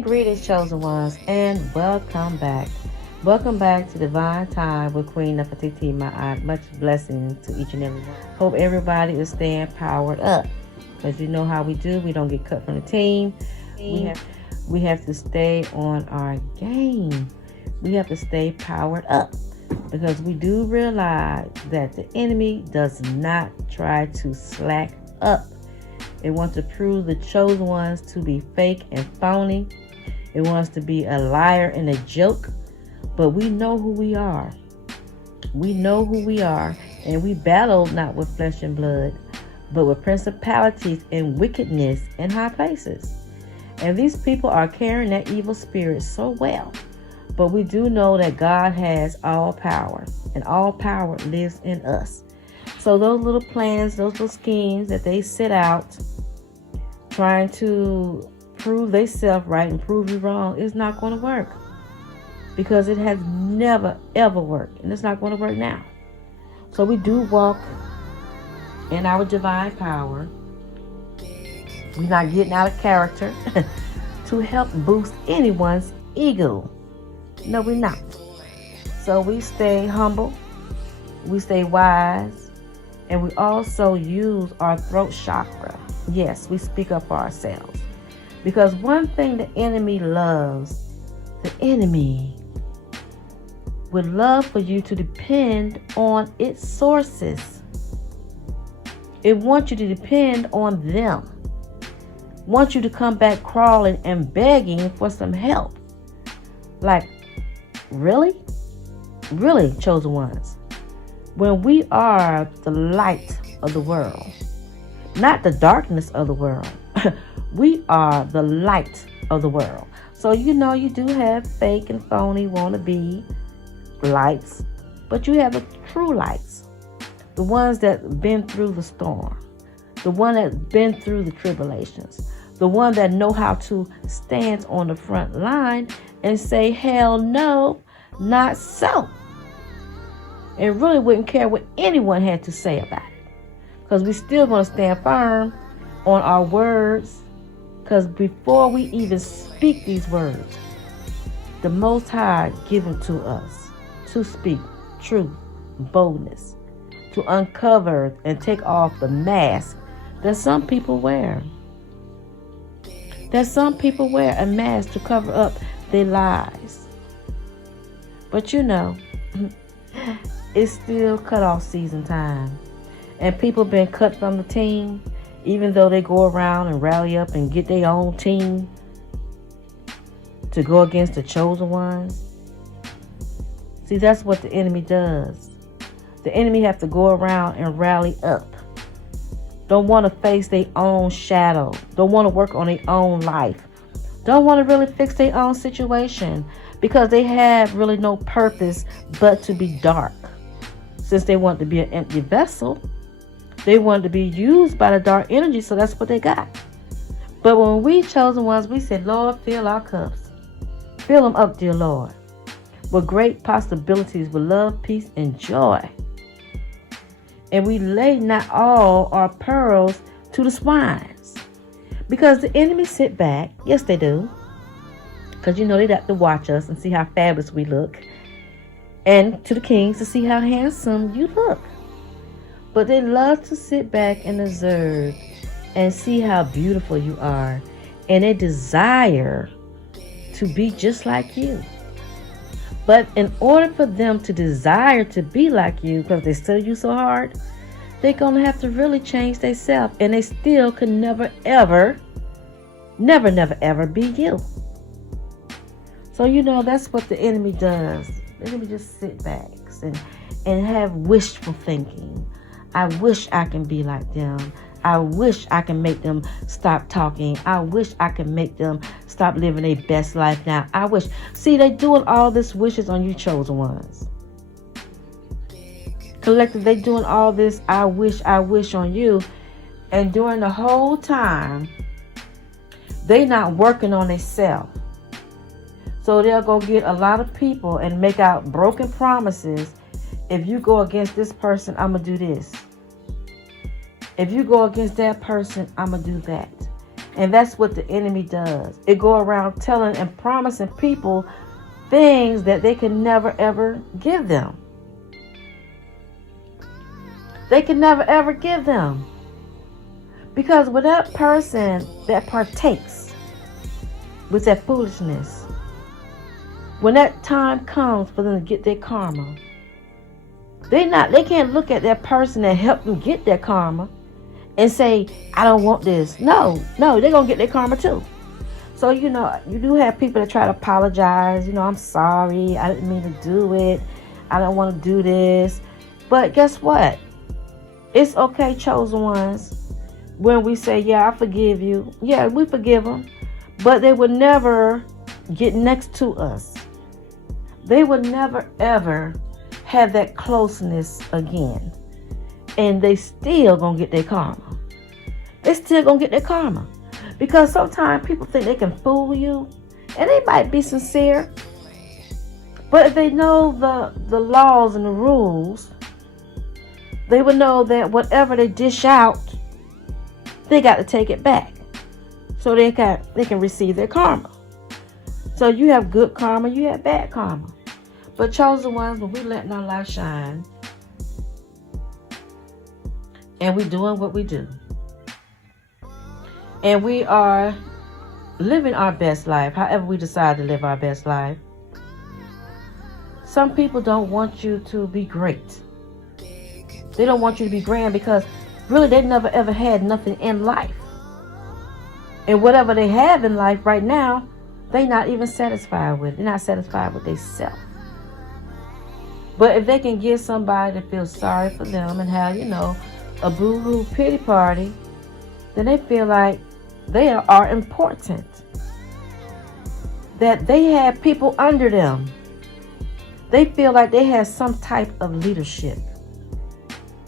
Greetings, chosen ones, and welcome back. Welcome back to Divine Time with Queen Nefertiti, my aunt. Much blessing to each and every one. Hope everybody is staying powered up. Because you know how we do. We don't get cut from the team. We have to stay on our game. We have to stay powered up. Because we do realize that the enemy does not try to slack up. It wants to prove the chosen ones to be fake and phony. It wants to be a liar and a joke. But we know who we are. We know who we are. And we battle not with flesh and blood, but with principalities and wickedness in high places. And these people are carrying that evil spirit so well. But we do know that God has all power. And all power lives in us. So those little plans, those little schemes that they set out, trying to prove themselves right and prove you wrong, is not going to work. Because it has never, ever worked. And it's not going to work now. So we do walk in our divine power. We're not getting out of character to help boost anyone's ego. No, we're not. So we stay humble. We stay wise. And we also use our throat chakra. Yes, we speak up for ourselves. Because one thing the enemy loves, the enemy would love for you to depend on its sources. It wants you to depend on them. Wants you to come back crawling and begging for some help. Like, really? Really, chosen ones? When we are the light of the world, not the darkness of the world. We are the light of the world. So you know you do have fake and phony wannabe lights, but you have the true lights. The ones that been through the storm. The one that been through the tribulations. The one that know how to stand on the front line and say, hell no, not so. And really wouldn't care what anyone had to say about it. Because we still going to stand firm on our words. Because before we even speak these words, the Most High given to us to speak truth, boldness, to uncover and take off the mask that some people wear. That some people wear a mask to cover up their lies. But you know, it's still cutoff season time. And people been cut from the team, even though they go around and rally up and get their own team to go against the chosen ones. See, that's what the enemy does. The enemy have to go around and rally up. Don't want to face their own shadow. Don't want to work on their own life. Don't want to really fix their own situation. Because they have really no purpose but to be dark. Since they want to be an empty vessel, they want to be used by the dark energy, so that's what they got. But when we chosen ones, we said, Lord, fill our cups. Fill them up, dear Lord, with great possibilities, with love, peace, and joy. And we lay not all our pearls to the swines. Because the enemy sit back. Yes, they do. Because you know they'd have to watch us and see how fabulous we look. And to the kings to see how handsome you look. But they love to sit back and observe and see how beautiful you are. And they desire to be just like you. But in order for them to desire to be like you, because they study you so hard, they're going to have to really change themselves. And they still can never, ever be you. So, you know, that's what the enemy does. The enemy just sit back and have wishful thinking. I wish I can be like them. I wish I can make them stop talking. I wish I can make them stop living their best life now. I wish. See, they doing all this wishes on you chosen ones. Collective, they doing all this I wish on you. And during the whole time, they not working on themselves. So they'll go get a lot of people and make out broken promises. If you go against this person, I'm going to do this. If you go against that person, I'm going to do that. And that's what the enemy does. It go around telling and promising people things that they can never ever give them. They can never ever give them. Because with that person that partakes with that foolishness, when that time comes for them to get their karma, they can't look at that person that helped them get their karma and say, I don't want this. No, they're going to get their karma too. So, you do have people that try to apologize. I'm sorry. I didn't mean to do it. I don't want to do this. But guess what? It's okay, chosen ones, when we say, yeah, I forgive you. Yeah, we forgive them. But they would never get next to us. They would never, ever have that closeness again. And they still gonna get their karma. They still gonna get their karma. Because sometimes people think they can fool you. And they might be sincere. But if they know the laws and the rules, they would know that whatever they dish out, they got to take it back. So they can receive their karma. So you have good karma, you have bad karma. But chosen ones, when we letting our light shine, and we doing what we do, and we are living our best life, however we decide to live our best life, some people don't want you to be great. They don't want you to be grand because really they've never ever had nothing in life. And whatever they have in life right now, they're not even satisfied with. They're not satisfied with themselves. But if they can get somebody to feel sorry for them and have, a boo-hoo pity party, then they feel like they are important. That they have people under them. They feel like they have some type of leadership.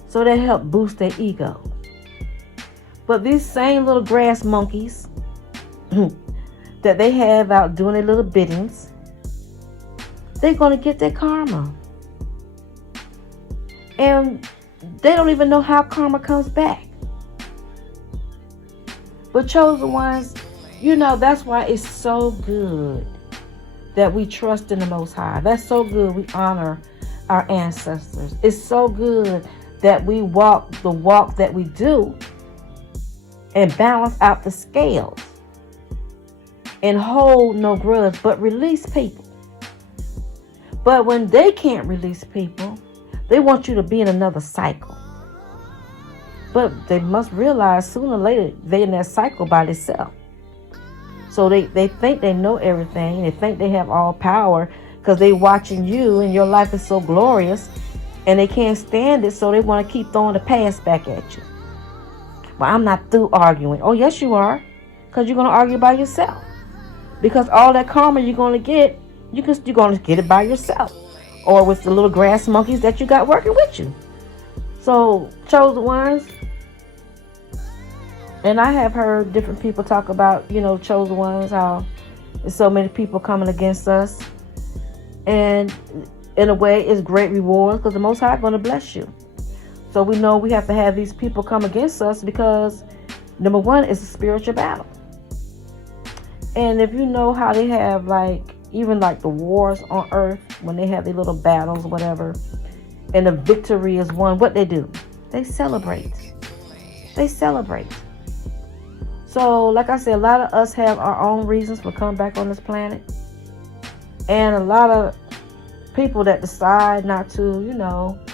So they help boost their ego. But these same little grass monkeys that they have out doing their little biddings, they're going to get their karma. And they don't even know how karma comes back. But chosen ones, that's why it's so good that we trust in the Most High. That's so good we honor our ancestors. It's so good that we walk the walk that we do and balance out the scales and hold no grudge, but release people. But when they can't release people, they want you to be in another cycle. But they must realize sooner or later they're in that cycle by themselves. So they think they know everything. They think they have all power because they're watching you and your life is so glorious. And they can't stand it, so they want to keep throwing the past back at you. Well, I'm not through arguing. Oh, yes, you are. Because you're going to argue by yourself. Because all that karma you're going to get, you're going to get it by yourself. Or with the little grass monkeys that you got working with you. So, chosen ones. And I have heard different people talk about, chosen ones, how there's so many people coming against us. And in a way, it's great reward because the Most High is going to bless you. So we know we have to have these people come against us because, number one, it's a spiritual battle. And if you know how they have, even the wars on earth, when they have their little battles or whatever, and the victory is won, what they do? They celebrate. They celebrate. So, like I said, a lot of us have our own reasons for coming back on this planet. And a lot of people that decide not to,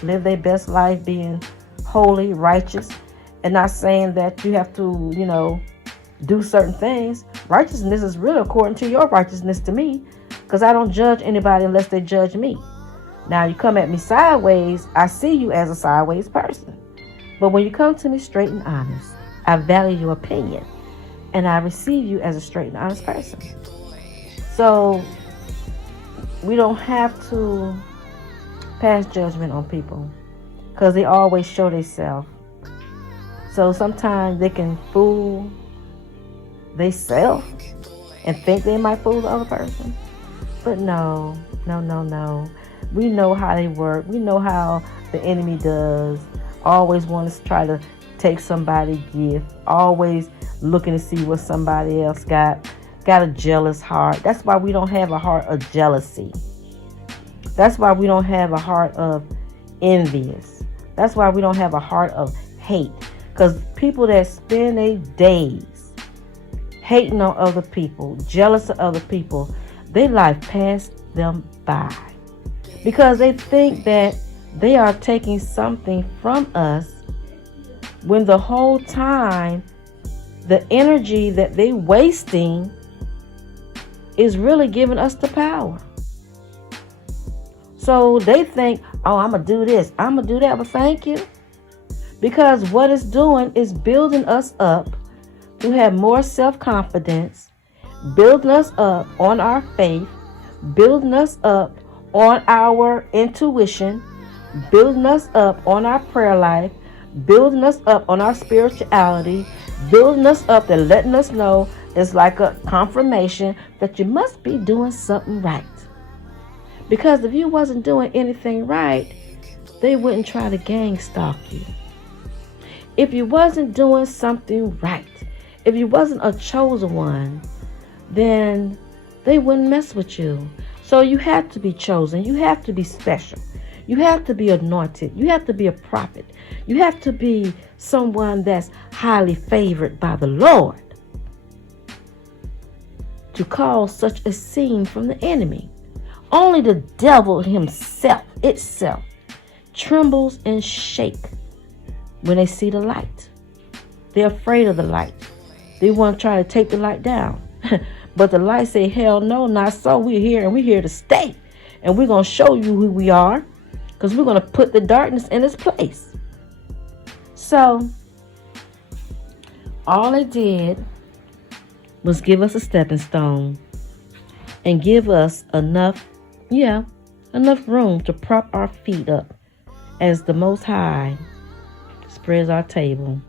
live their best life being holy, righteous, and not saying that you have to, do certain things. Righteousness is really according to your righteousness to me, because I don't judge anybody unless they judge me. Now, you come at me sideways, I see you as a sideways person. But when you come to me straight and honest, I value your opinion, and I receive you as a straight and honest person. So, we don't have to pass judgment on people because they always show themselves. So sometimes they can fool themselves and think they might fool the other person. But no. We know how they work. We know how the enemy does. Always want to try to take somebody's gift, always looking to see what somebody else got a jealous heart. That's why we don't have a heart of jealousy. That's why we don't have a heart of envious. That's why we don't have a heart of hate. Because people that spend their days hating on other people, jealous of other people, their life passed them by. Because they think that they are taking something from us when the whole time the energy that they wasting is really giving us the power. So they think, oh, I'm going to do this, I'm going to do that, but thank you. Because what it's doing is building us up to have more self-confidence, building us up on our faith, building us up on our intuition, building us up on our prayer life, building us up on our spirituality, building us up and letting us know it's like a confirmation that you must be doing something right. Because if you wasn't doing anything right, they wouldn't try to gang stalk you. If you wasn't doing something right, if you wasn't a chosen one, then they wouldn't mess with you. So you have to be chosen. You have to be special. You have to be anointed. You have to be a prophet. You have to be someone that's highly favored by the Lord to cause such a scene from the enemy. Only the devil himself, itself, trembles and shakes when they see the light. They're afraid of the light. They want to try to take the light down. But the light say, hell no, not so. We're here and we're here to stay. And we're going to show you who we are, because we're going to put the darkness in its place. So all it did was give us a stepping stone and give us enough room to prop our feet up as the Most High spreads our table.